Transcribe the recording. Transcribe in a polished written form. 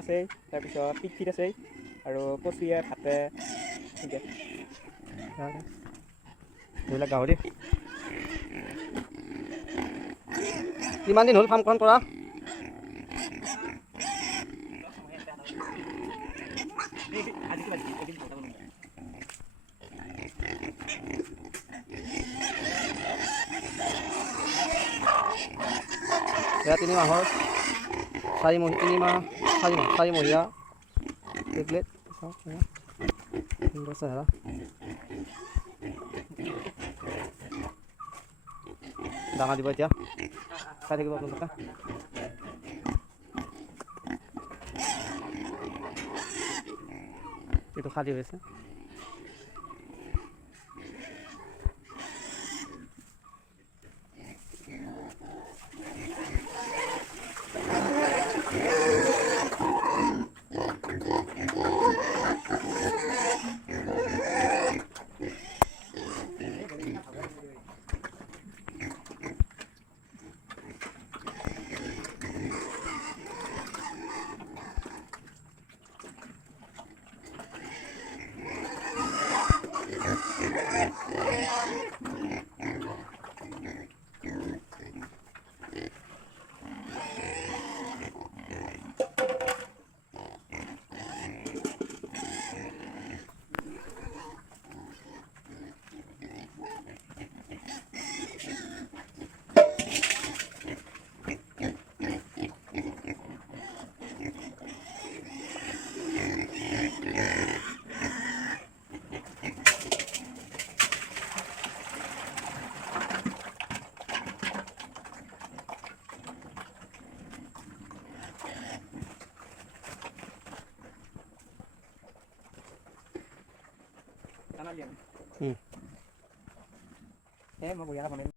আছে তাৰপিছত পিঠিত আছে আৰু কচুৱে ভাতে ঠিক আছে এইবিলাক গাহৰি কিমান দিন হ'ল ফাৰ্মখন কৰা এয়া 3 মাহৰ 4 মহীয়া টেবলেট সুন্দৰ চেহেৰা দানা দিব এতিয়া চাই থাকিব আপোনালোকে এইটো খালী হৈছে মই বঢ়িয়া বনাই